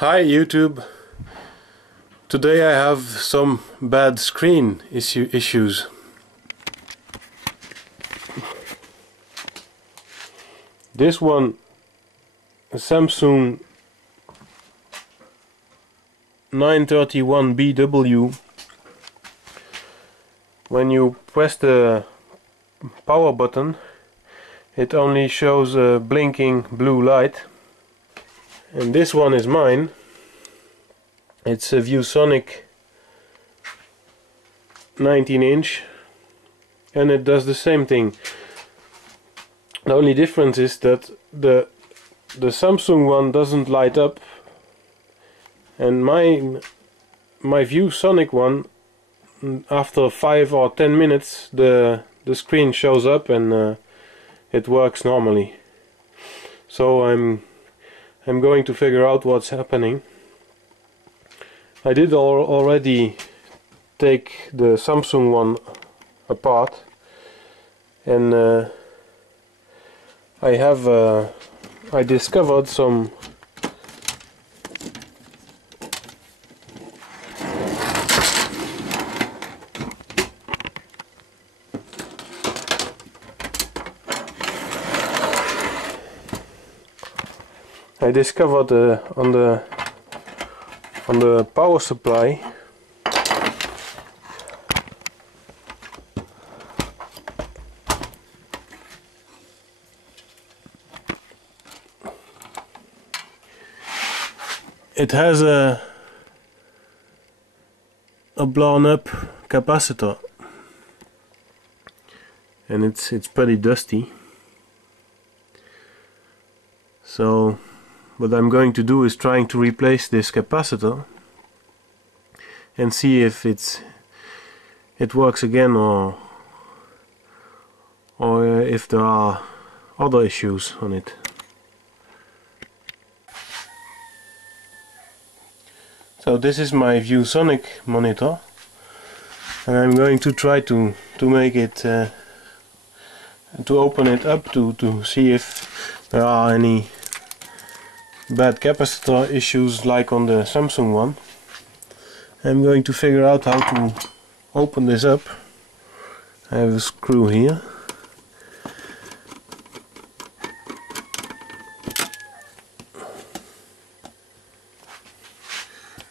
Hi YouTube. Today I have some bad screen issues. This one, a Samsung 931BW. When you press the power button, it only shows a blinking blue light. And this one is mine. It's a Viewsonic 19-inch, and it does the same thing. The only difference is that the Samsung one doesn't light up, and my Viewsonic one, after 5 or 10 minutes the screen shows up and it works normally. So I'm going to figure out what's happening. I did already take the Samsung one apart, and I discovered some on the power supply it has a blown up capacitor, and it's pretty dusty. So what I'm going to do is trying to replace this capacitor and see if it works again, or if there are other issues on it. So this is my Viewsonic monitor, and I'm going to try to make it to open it up to see if there are any bad capacitor issues like on the Samsung one. I'm going to figure out how to open this up. I have a screw here.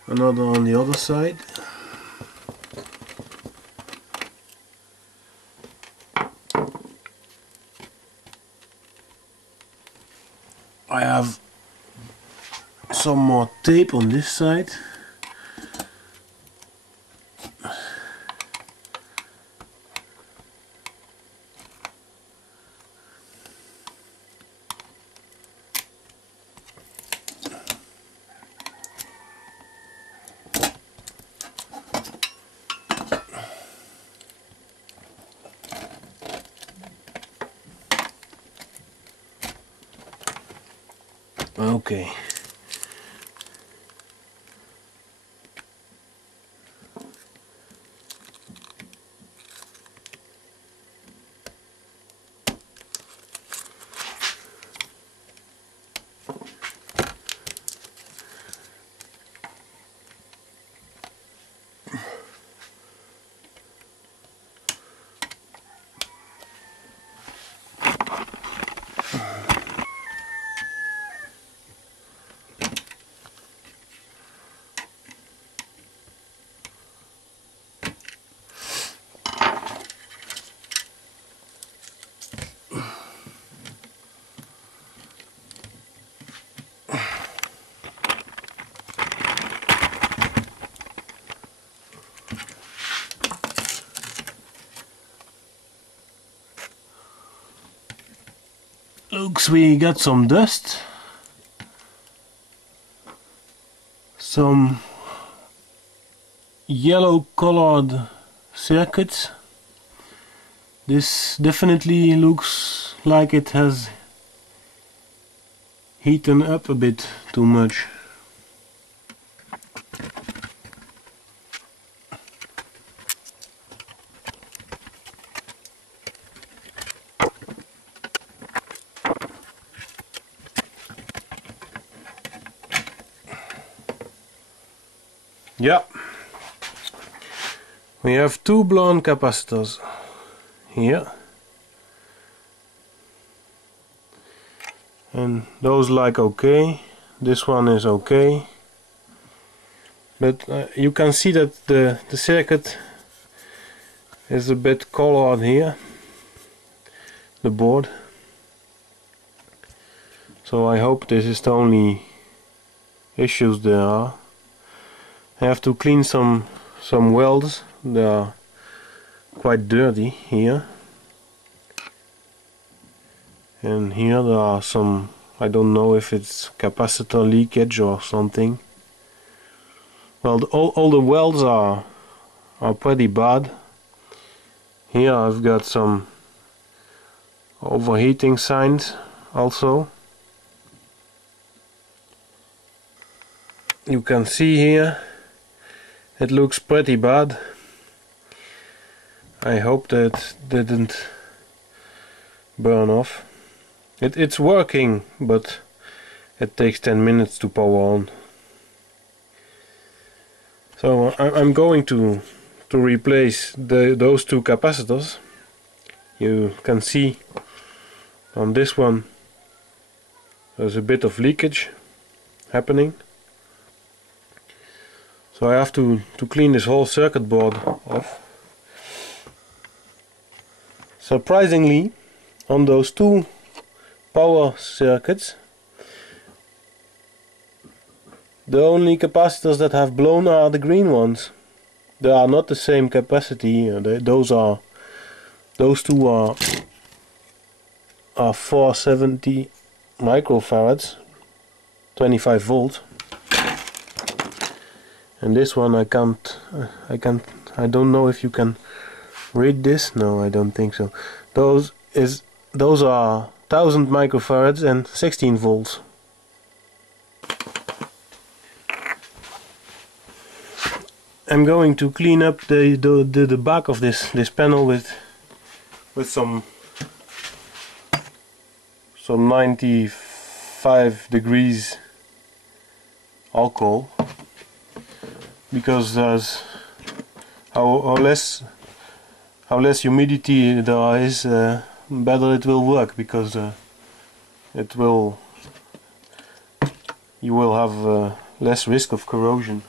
Another on the other side. I have some more tape on this side. Okay. Looks, we got some dust, some yellow colored circuits. This definitely looks like it has heated up a bit too much. Yeah, we have two blown capacitors here, and those like okay. This one is okay, but you can see that the circuit is a bit colored here, the board. So I hope this is the only issues there are. I have to clean some welds. They are quite dirty here, and here there are some, I don't know if it's capacitor leakage or something. Well, all the welds are pretty bad. Here I've got some overheating signs also. You can see here it looks pretty bad. I hope that didn't burn off. It's working, but it takes 10 minutes to power on. So I'm going to replace those two capacitors. You can see on this one there's a bit of leakage happening. So I have to clean this whole circuit board off. Surprisingly, on those two power circuits, the only capacitors that have blown are the green ones. They are not the same capacity. Those two are 470 microfarads, 25 volt. And this one I don't know if you can read this. No, I don't think so. Those are 1000 microfarads and 16 volts. I'm going to clean up the back of this panel with some 95 degrees alcohol, because there's how less humidity there is, better it will work, because you will have less risk of corrosion.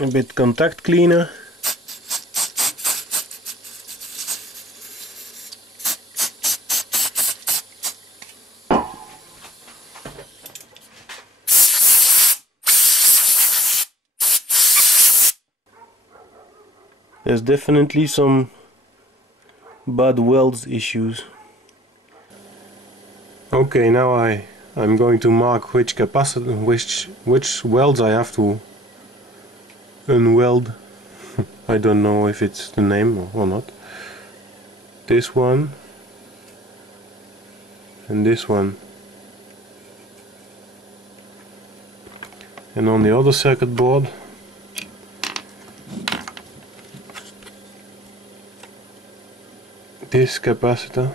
A bit contact cleaner. There's definitely some bad welds issues. Okay, now I'm going to mark which capacitor, which welds I have to unweld. I don't know if it's the name or not. This one and this one, and on the other circuit board this capacitor,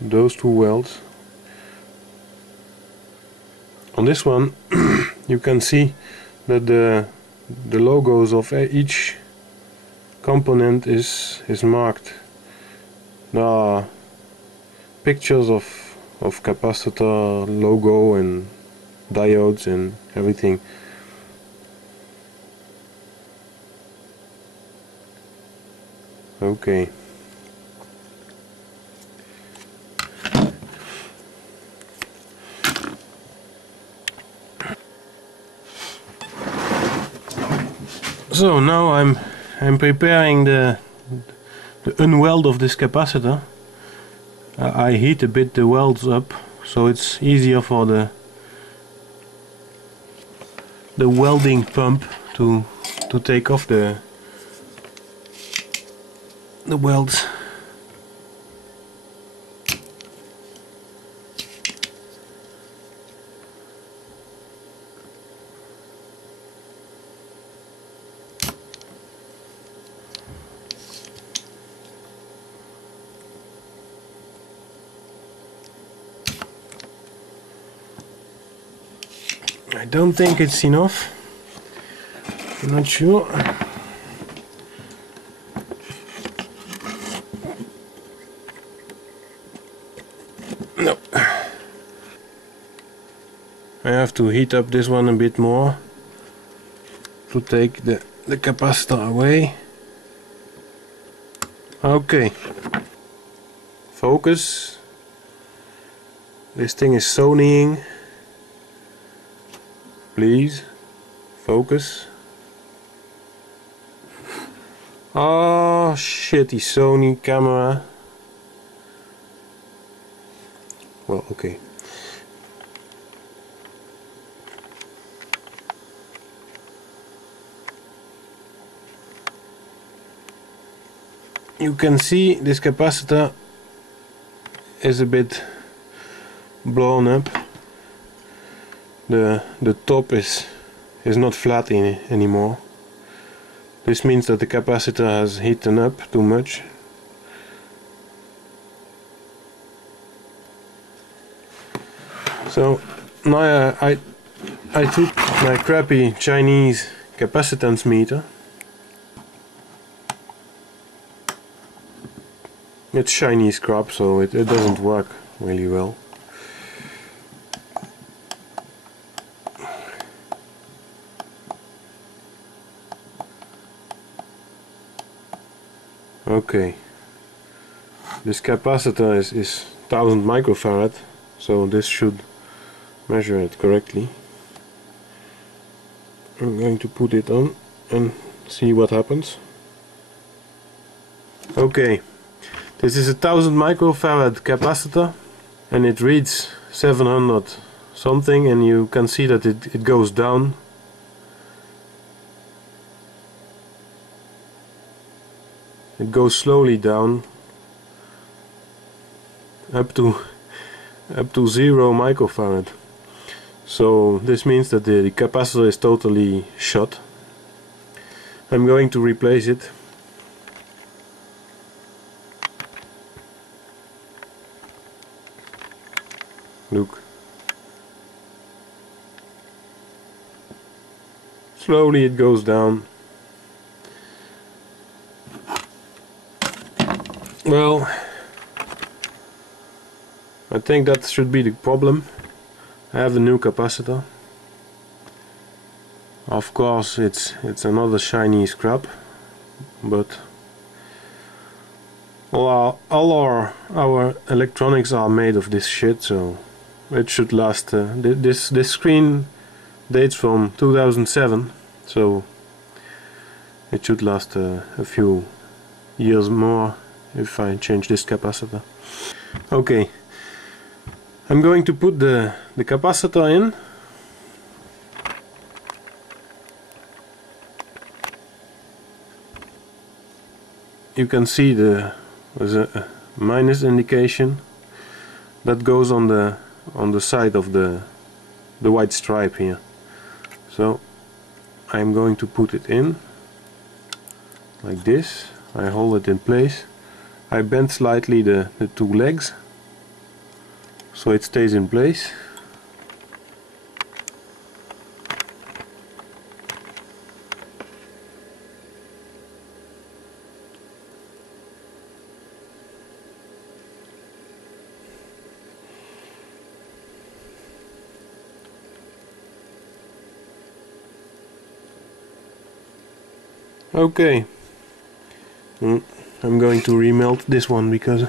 those two welds. On this one you can see that the logos of each component is marked. There are pictures of of capacitor logo and diodes and everything. Okay. So now I'm preparing the unweld of this capacitor. I heat a bit the welds up so it's easier for the welding pump to take off the welds. I don't think it's enough. I'm not sure. No. I have to heat up this one a bit more to take the capacitor away. Okay. Focus. This thing is Sonying. Please. Focus. Oh, shitty Sony camera. Well, okay. You can see this capacitor is a bit blown up. The top is not flat anymore. This means that the capacitor has heated up too much. So now I took my crappy Chinese capacitance meter. It's Chinese crap, so it doesn't work really well. Okay, this capacitor is 1000 microfarad, so this should measure it correctly. I'm going to put it on and see what happens. Okay, this is a 1000 microfarad capacitor and it reads 700 something, and you can see that it goes down. It goes slowly down up to 0 microfarad. So this means that the capacitor is totally shot. I'm going to replace it. Look. Slowly it goes down. Well, I think that should be the problem. I have a new capacitor. Of course it's another Chinese crap, but all our electronics are made of this shit, so it should last. This screen dates from 2007, so it should last a few years more if I change this capacitor. Okay, I'm going to put the capacitor in. You can see there's a minus indication that goes on the side of the white stripe here. So I'm going to put it in like this. I hold it in place. I bend slightly the two legs so it stays in place. Okay. I'm going to remelt this one because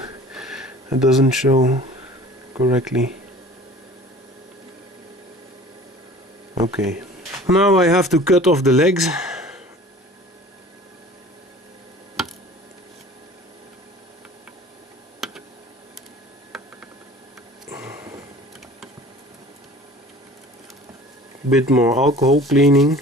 it doesn't show correctly. Okay. Now I have to cut off the legs. Bit more alcohol cleaning.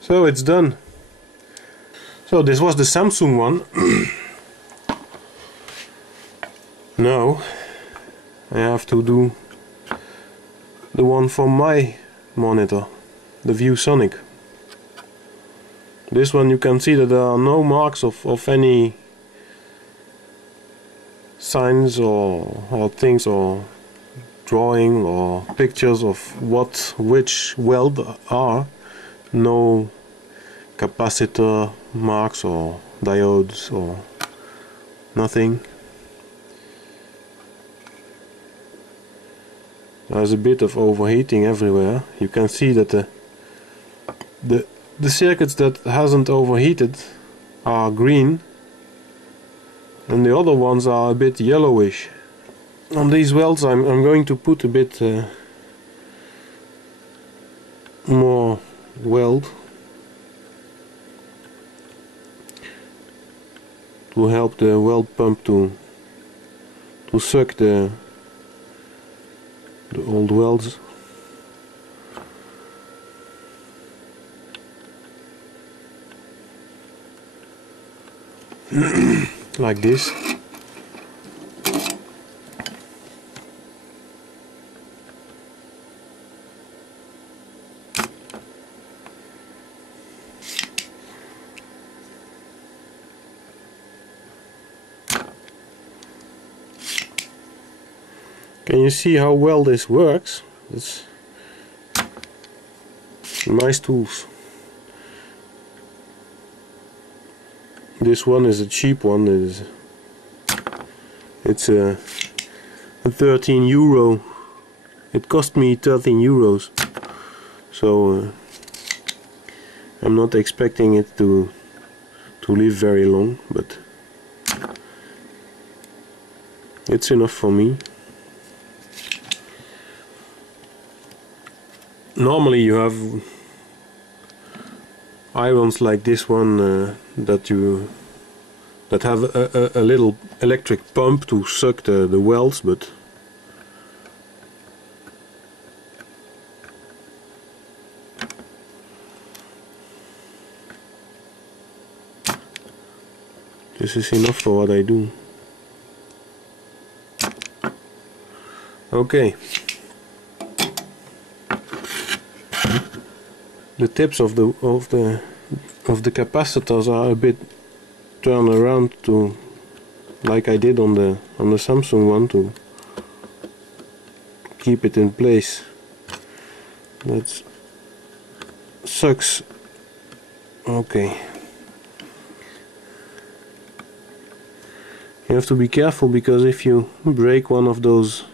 So it's done. So this was the Samsung one. Now I have to do the one for my monitor, the Viewsonic. This one you can see that there are no marks of any signs or things or drawing or pictures of which weld are. No capacitor marks or diodes or nothing. There's a bit of overheating everywhere. You can see that the circuits that hasn't overheated are green and the other ones are a bit yellowish. On these welds I'm going to put a bit more weld to help the weld pump to suck the old welds. Like this. Can you see how well this works? It's nice tools. This one is a cheap one. It's a 13 euro. It cost me 13 euros. So I'm not expecting it to live very long, but it's enough for me. Normally you have irons like this one that have a little electric pump to suck the welds, but this is enough for what I do. Okay. The tips of the capacitors are a bit turned around to, like I did on the Samsung one, to keep it in place. That sucks. Okay. You have to be careful because if you break one of those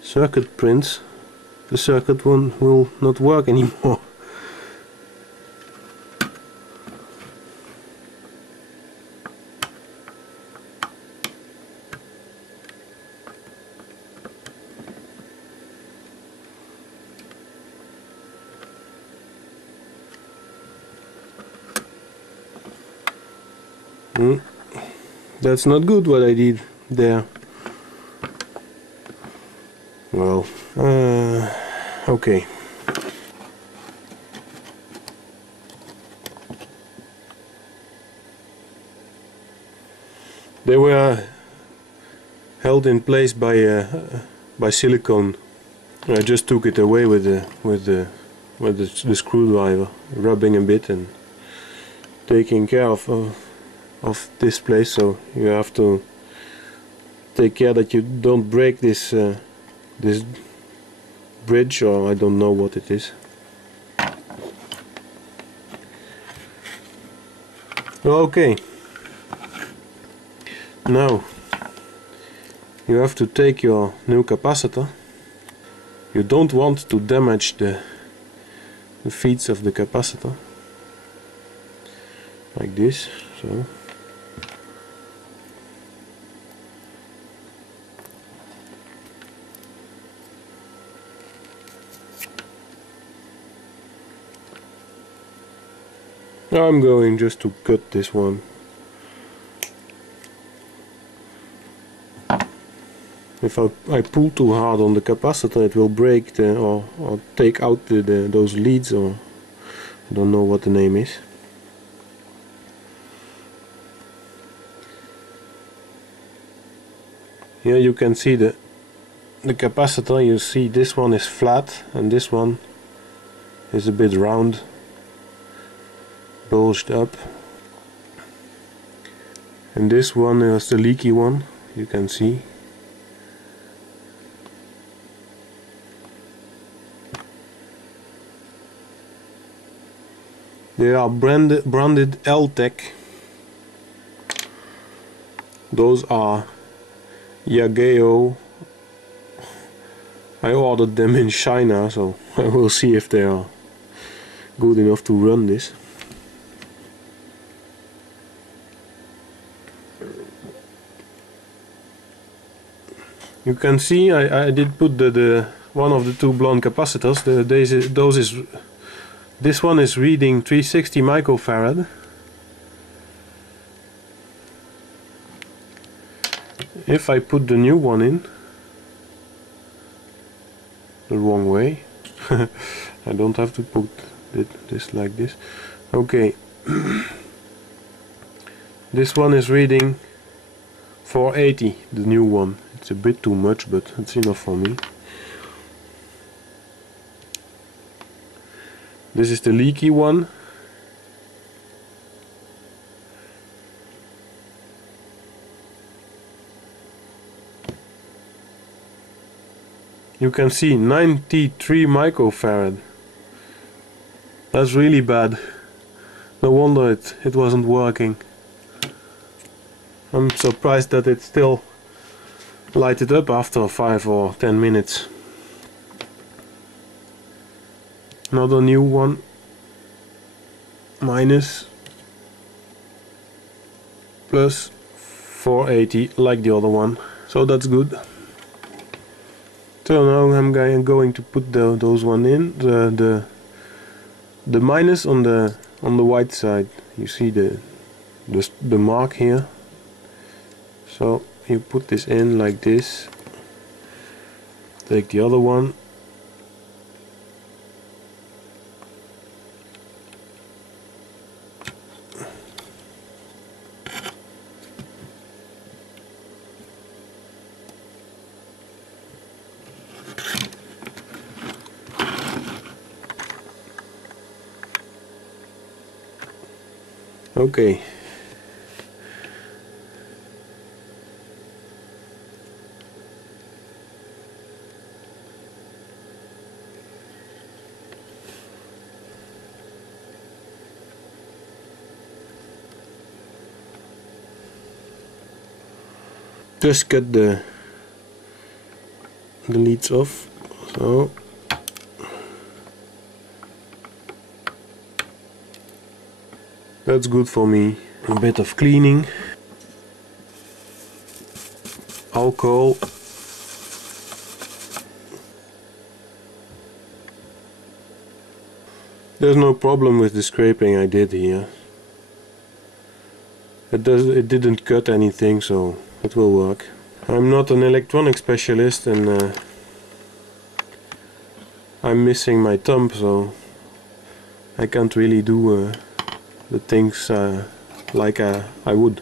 circuit prints, the circuit one will not work anymore. That's not good what I did there. Well, okay. They were held in place by silicone. I just took it away with the screwdriver, rubbing a bit and taking care of of this place, so you have to take care that you don't break this this bridge, or I don't know what it is. Okay, now you have to take your new capacitor. You don't want to damage the feeds of the capacitor like this, so I'm going just to cut this one. If I pull too hard on the capacitor, it will break the or take out those leads, or I don't know what the name is. Here you can see the capacitor. You see this one is flat and this one is a bit round, bulged up, and this one is the leaky one, you can see. They are branded Ltech. Those are Yageo. I ordered them in China, so I will see if they are good enough to run this. You can see I did put the one of the two blonde capacitors. This one is reading 360 microfarad. If I put the new one in the wrong way, I don't have to put this like this. Okay, this one is reading 480, the new one. It's a bit too much, but it's enough for me. This is the leaky one. You can see 93 microfarad. That's really bad. No wonder it wasn't working. I'm surprised that it still lighted up after 5 or 10 minutes. Another new one, minus, plus 480 like the other one, so that's good. So now I'm going to put those one in. The minus on the white side, you see the mark here. So you put this in like this. Take the other one. Okay. Just cut the leads off, so that's good for me. A bit of cleaning, alcohol, there's no problem with the scraping I did here. It didn't cut anything, so it will work. I'm not an electronic specialist, and I'm missing my thumb, so I can't really do the things like I would.